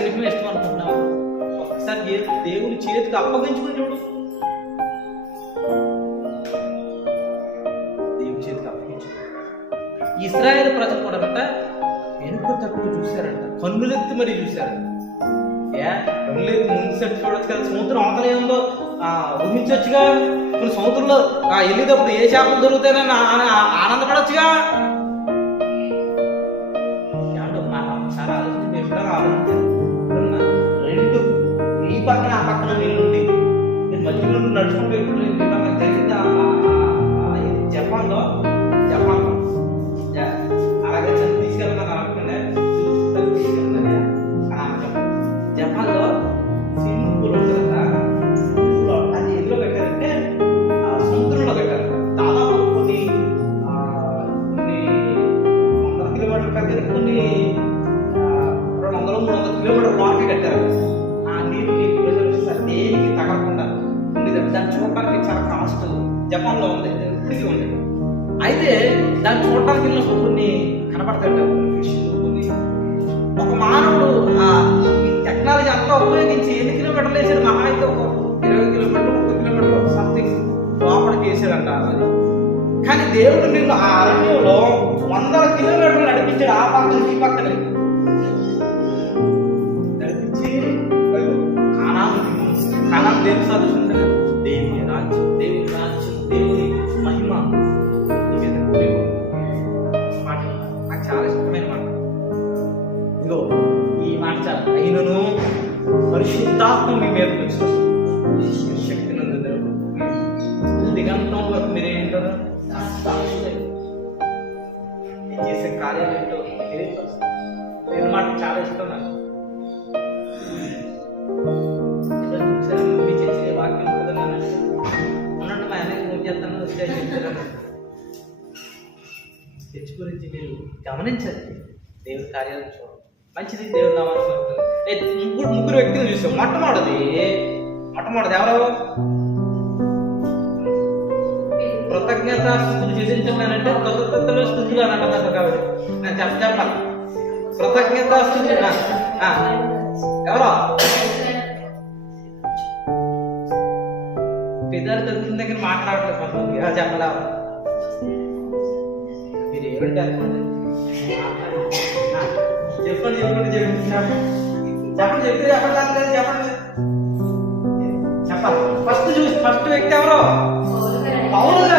చేయడం ఇష్టం అనుకుంటున్నావా? ఒకసారి దేవుని చేతికి అప్పగించుకుని చూడు. దేవుని చేతికి అప్పగించు ఇస్రాయేల్ ప్రజలు కూడా అంట వెనుక తక్కువ చూశారంట. కన్నులెత్తి మరి చూశారంట. ఏ? కన్నులెత్తి ముందు సెట్ చూడొచ్చు కదా సముద్రం అవతల ఏముందో ఊహించవచ్చుగా కొన్ని సముద్రంలో వెళ్ళేటప్పుడు ఏ చేపలు దొరుకుతాయని ఆ- ఆనందపడొచ్చుగా. నడుచుకుంటూ వెళ్తుంటే మీకు జపాన్లో జపాన్లో ఉంది ఇప్పటికీ ఉంది. అయితే దాన్ని చూడటానికి వెళ్ళినప్పుడు కొన్ని కనపడతాయి కొన్ని ఫిష్ కొన్ని. ఒక మానవుడు ఆ టెక్నాలజీ అంతా ఉపయోగించి ఎన్ని కిలోమీటర్లు వేసాడు మహా అయితే ఒక ఇరవై కిలోమీటర్లు ముప్పై కిలోమీటర్లు సంథింగ్ లోపలికి వేసాడంట అది కానీ దేవుడు నిన్ను ఆ అరణ్యంలో వందల కిలోమీటర్లు నడిపించాడు ఆ పక్కన ఈ పక్కన. నడిపించి కానా కానా కానాను దేవుని ఇదిగో ఈ మాట చాలా. అయినను పరిశుద్ధాత్మ మీ మీద వచ్చిన శక్తి నందు దిగంతం వరకు మీరు ఏంటో చేసే కార్యాలు ఏంటో నేను మాట చాలా ఇష్టం నాకు. మీ చేసే వాక్యం నేను ఉన్నట్టు మా అన్నయ్య ఫోన్ చేస్తాను వచ్చే చర్చ్ గురించి మీరు గమనించండి దేవుడి కార్యాలను చూడండి. మంచిది దేవుడు నామాలు ముగ్గురు ముగ్గురు వ్యక్తులు చూసాం మొట్టమొదటిది మొట్టమొదటిది ఎవరు? కృతజ్ఞత స్థుతులు చెల్లించాలంటే కృతజ్ఞతలో స్థుతులు అని అంటున్నారు కాబట్టి. నేను చెప్ప చెప్పాలి కృతజ్ఞత స్థుతులు ఆ, ఆ. ఎవరో? పెద్దలు తెలుస్తుంది దగ్గర మాట్లాడలేదు కొంతమంది. ఇలా చెప్పలే మీరు ఏమంటే చెప్పండి చెప్పండి చెప్పండి. చెప్పండి. చెప్పి చెప్పండి దాని లేదు చెప్పండి. చెప్పాలి. ఫస్ట్ చూసి ఫస్ట్ వ్యక్తి ఎవరు? పౌరు